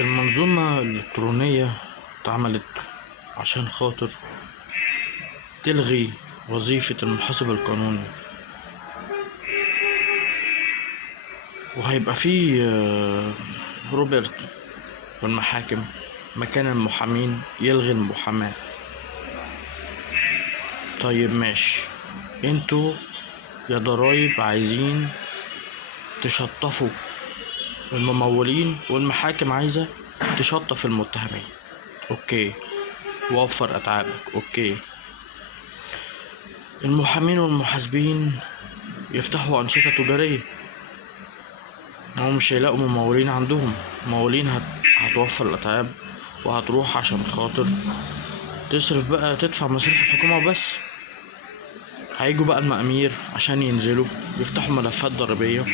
المنظومة الإلكترونية اتعملت عشان خاطر تلغي وظيفة المحاسب القانوني، وهيبقى فيه روبرت والمحاكم مكان المحامين، يلغي المحاماة. طيب ماشي، انتوا يا ضرايب عايزين تشطفوا الممولين، والمحاكم عايزة تشطف المتهمين. اوكي، وفر اتعابك. اوكي، المحامين والمحاسبين يفتحوا أنشطة تجارية، هم مش هيلاقوا ممولين عندهم. ممولين هتوفر الأتعاب وهتروح عشان خاطر تصرف بقى، تدفع مصاريف الحكومة بس. هيجوا بقى المأمير عشان ينزلوا يفتحوا ملفات ضريبية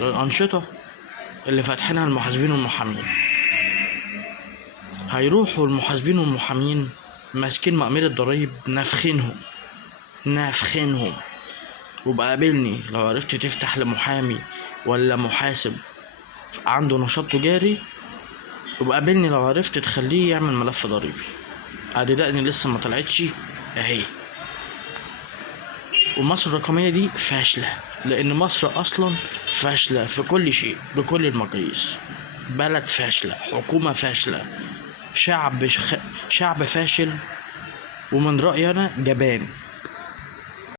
للأنشطة اللي فاتحينها المحاسبين والمحامين. هيروحوا المحاسبين والمحامين ماسكين مأمير الضرايب نافخينهم. وبقى قابلني لو عرفت تفتح لمحامي ولا محاسب عنده نشاط تجاري، وبقى قابلني لو عرفت تخليه يعمل ملف ضريبي. ادي دقني لسه ما طلعتش اهي. ومصر الرقمية دي فاشلة، لان مصر اصلا فاشلة في كل شيء بكل المقاييس. بلد فاشلة، حكومة فاشلة، شعب فاشل، ومن رأيي انا جبان.